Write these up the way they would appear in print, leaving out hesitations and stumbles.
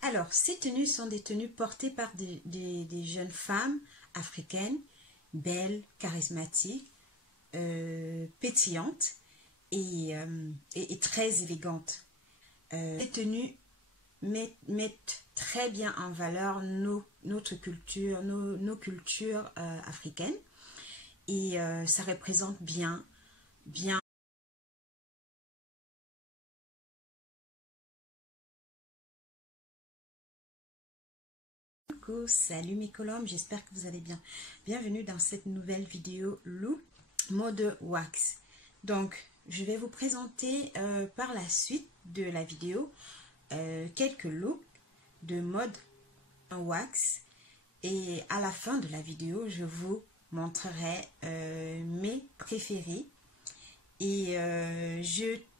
Alors, ces tenues sont des tenues portées par des jeunes femmes africaines, belles, charismatiques, pétillantes et très élégantes. Ces tenues mettent très bien en valeur notre culture, nos cultures africaines et ça représente bien Salut mes colombes, j'espère que vous allez bien. Bienvenue dans cette nouvelle vidéo look mode wax. Donc, je vais vous présenter par la suite de la vidéo quelques looks de mode wax. Et à la fin de la vidéo, je vous montrerai mes préférés. Et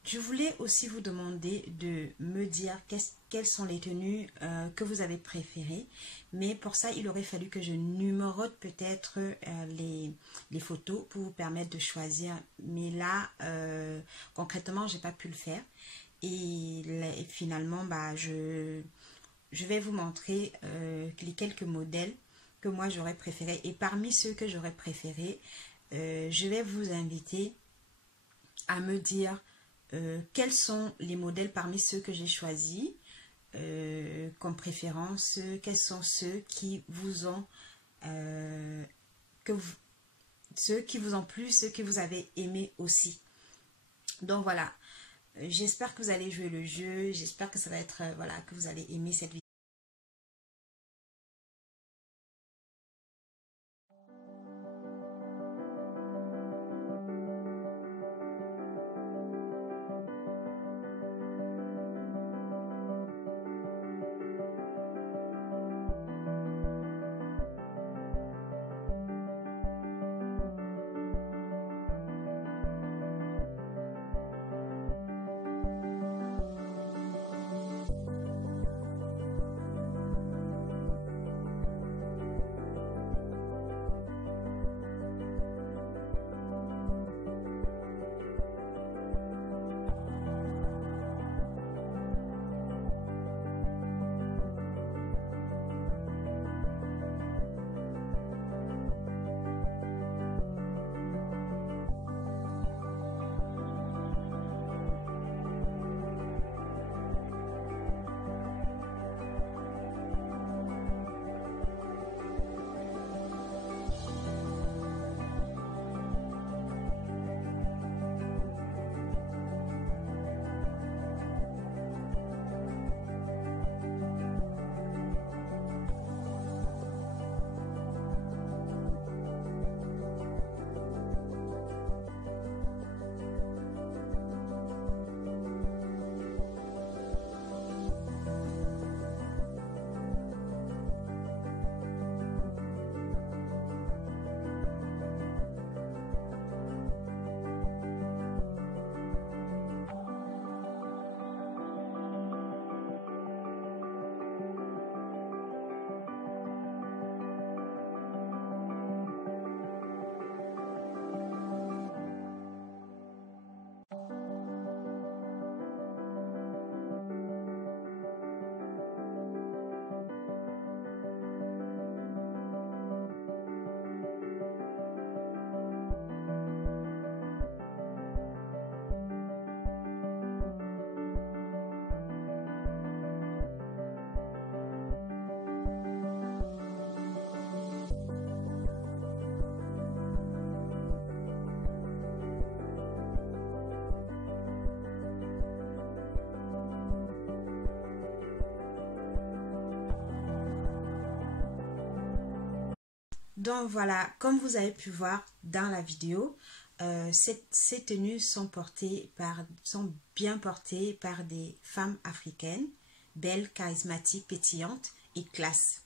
je voulais aussi vous demander de me dire quelles sont les tenues que vous avez préférées. Mais pour ça, il aurait fallu que je numérote peut-être les photos pour vous permettre de choisir. Mais là, concrètement, j'ai pas pu le faire. Et finalement, bah, je vais vous montrer les quelques modèles que moi j'aurais préféré. Et parmi ceux que j'aurais préféré, je vais vous inviter à me dire quels sont les modèles parmi ceux que j'ai choisis comme préférence, quels sont ceux qui vous ont ceux qui vous ont plu, ceux que vous avez aimé aussi. Donc voilà, j'espère que vous allez jouer le jeu, j'espère que ça va être voilà, que vous allez aimer cette vidéo. Donc voilà, comme vous avez pu voir dans la vidéo, ces tenues sont bien portées par des femmes africaines, belles, charismatiques, pétillantes et classe.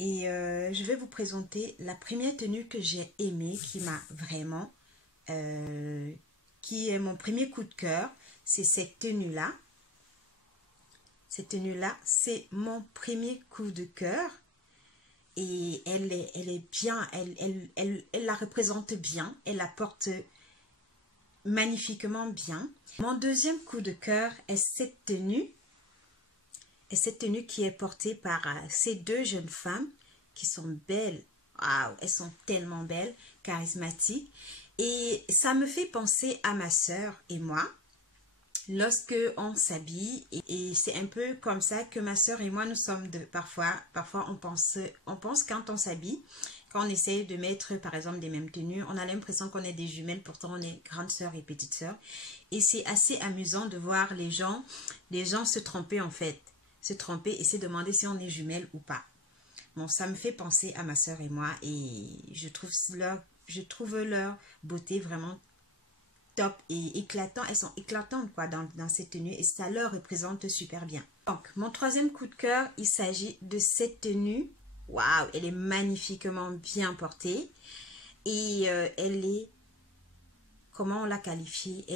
Et je vais vous présenter la première tenue que j'ai aimée, qui m'a vraiment, qui est mon premier coup de cœur, c'est cette tenue-là. Cette tenue-là, c'est mon premier coup de cœur. Et elle est bien, elle la représente bien, elle la porte magnifiquement bien. Mon deuxième coup de cœur est cette tenue. Et cette tenue qui est portée par ces deux jeunes femmes qui sont belles. Waouh, elles sont tellement belles, charismatiques. Et ça me fait penser à ma soeur et moi lorsque on s'habille. Et c'est un peu comme ça que ma soeur et moi nous sommes parfois on pense quand on s'habille, quand on essaye de mettre par exemple des mêmes tenues, on a l'impression qu'on est des jumelles, pourtant on est grande soeur et petite soeur. Et c'est assez amusant de voir les gens se tromper en fait, se tromper et se demander si on est jumelles ou pas. Bon, ça me fait penser à ma soeur et moi et je trouve leur beauté vraiment top et éclatant. Elles sont éclatantes quoi dans ces tenues et ça leur représente super bien. Donc, mon troisième coup de cœur, il s'agit de cette tenue. Waouh, elle est magnifiquement bien portée et elle est, comment on l'a qualifiée,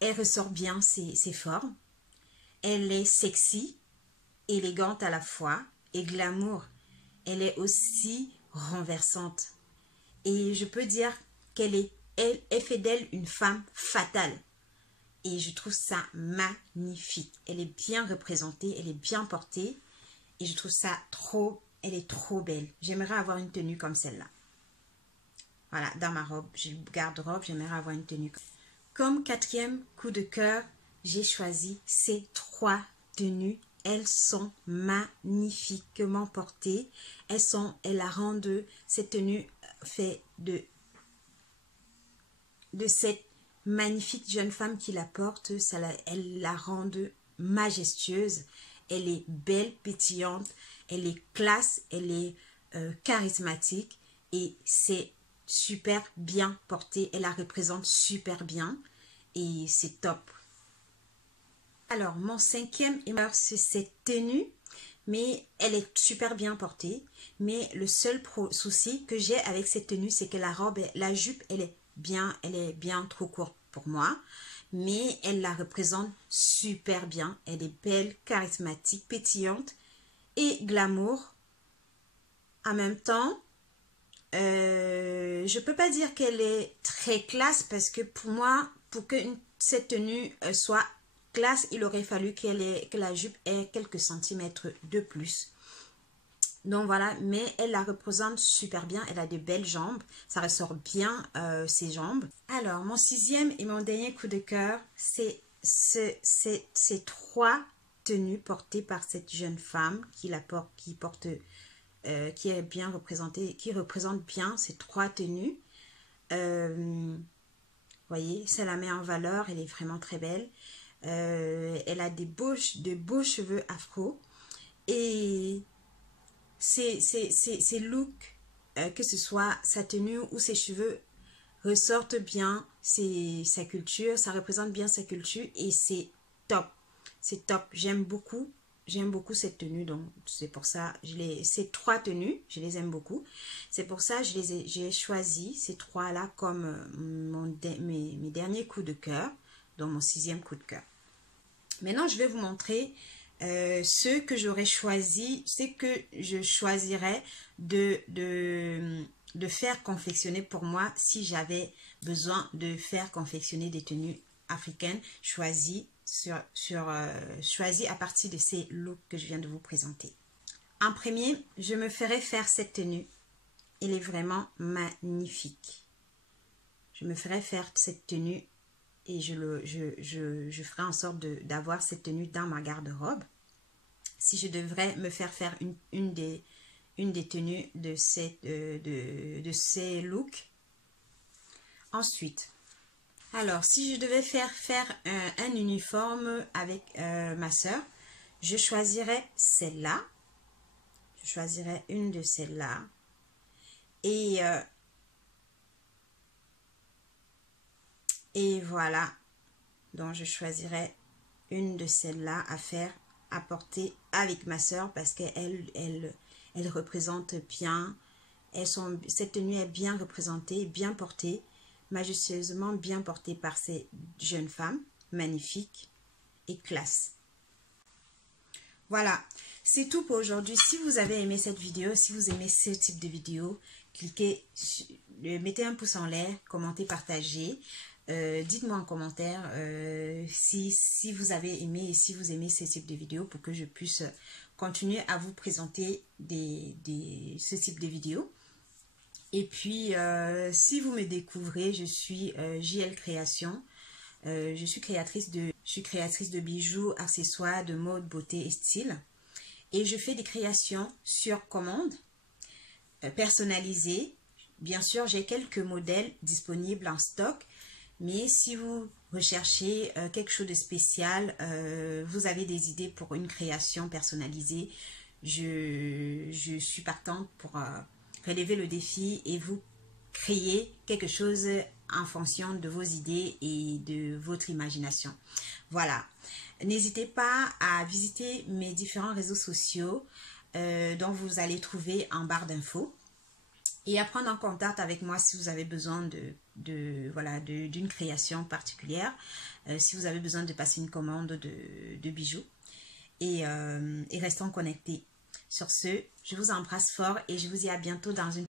elle ressort bien ses formes. Elle est sexy, élégante à la fois et glamour. Elle est aussi renversante. Et je peux dire qu'elle fait d'elle une femme fatale. Et je trouve ça magnifique. Elle est bien représentée, elle est bien portée. Et je trouve ça elle est trop belle. J'aimerais avoir une tenue comme celle-là. Voilà, dans ma robe, j'ai une garde-robe, j'aimerais avoir une tenue. Comme quatrième coup de cœur, j'ai choisi ces trois tenues. Elles sont magnifiquement portées. Elles la rendent, cette tenue fait de cette magnifique jeune femme qui la porte, elle la rend majestueuse. Elle est belle, pétillante, elle est classe, elle est charismatique et c'est super bien porté. Elle la représente super bien et c'est top. Alors, mon cinquième erreur, c'est cette tenue, mais elle est super bien portée. Mais le seul souci que j'ai avec cette tenue, c'est que la jupe, elle est bien trop courte pour moi. Mais elle la représente super bien. Elle est belle, charismatique, pétillante et glamour. En même temps, je peux pas dire qu'elle est très classe parce que pour moi, pour que cette tenue soit classe, il aurait fallu que la jupe ait quelques centimètres de plus. Donc voilà, mais elle la représente super bien. Elle a de belles jambes. Ça ressort bien ses jambes. Alors, mon sixième et mon dernier coup de cœur, c'est ces trois tenues portées par cette jeune femme qui est bien représentée, qui représente bien ces trois tenues. Voyez, ça la met en valeur. Elle est vraiment très belle. Elle a de beaux cheveux afro. Et ses looks, que ce soit sa tenue ou ses cheveux, ressortent bien sa culture, ça représente bien sa culture et c'est top. C'est top. J'aime beaucoup cette tenue, donc c'est pour ça, ces trois tenues, je les aime beaucoup. C'est pour ça j'ai choisi ces trois-là comme mes derniers coups de cœur, donc mon sixième coup de cœur. Maintenant, je vais vous montrer ce que j'aurais choisi, ce que je choisirais de faire confectionner pour moi si j'avais besoin de faire confectionner des tenues africaines choisies à partir de ces looks que je viens de vous présenter. En premier, je me ferai faire cette tenue. Elle est vraiment magnifique. Je me ferai faire cette tenue et je ferai en sorte d'avoir cette tenue dans ma garde-robe. Si je devrais me faire une des tenues de ces looks. Ensuite, alors si je devais faire un uniforme avec ma soeur, je choisirais celle-là. Je choisirais une de celles-là. Et voilà. Donc je choisirais une de celles-là à porter avec ma soeur parce qu'elle représente bien. Cette tenue est bien représentée, bien portée, majestueusement bien portée par ces jeunes femmes, magnifiques et classe. Voilà, c'est tout pour aujourd'hui. Si vous avez aimé cette vidéo, si vous aimez ce type de vidéo, mettez un pouce en l'air, commentez, partagez. Dites-moi en commentaire si vous avez aimé et si vous aimez ce type de vidéos pour que je puisse continuer à vous présenter ce type de vidéos. Et puis, si vous me découvrez, je suis JL Création. Je suis créatrice de bijoux, accessoires, de mode, beauté et style. Et je fais des créations sur commande, personnalisées. Bien sûr, j'ai quelques modèles disponibles en stock. Mais si vous recherchez quelque chose de spécial, vous avez des idées pour une création personnalisée, je suis partante pour relever le défi et vous créer quelque chose en fonction de vos idées et de votre imagination. Voilà. N'hésitez pas à visiter mes différents réseaux sociaux dont vous allez trouver en barre d'infos. Et à prendre en contact avec moi si vous avez besoin d'une création particulière, si vous avez besoin de passer une commande de bijoux. Et restons connectés. Sur ce, je vous embrasse fort et je vous dis à bientôt dans une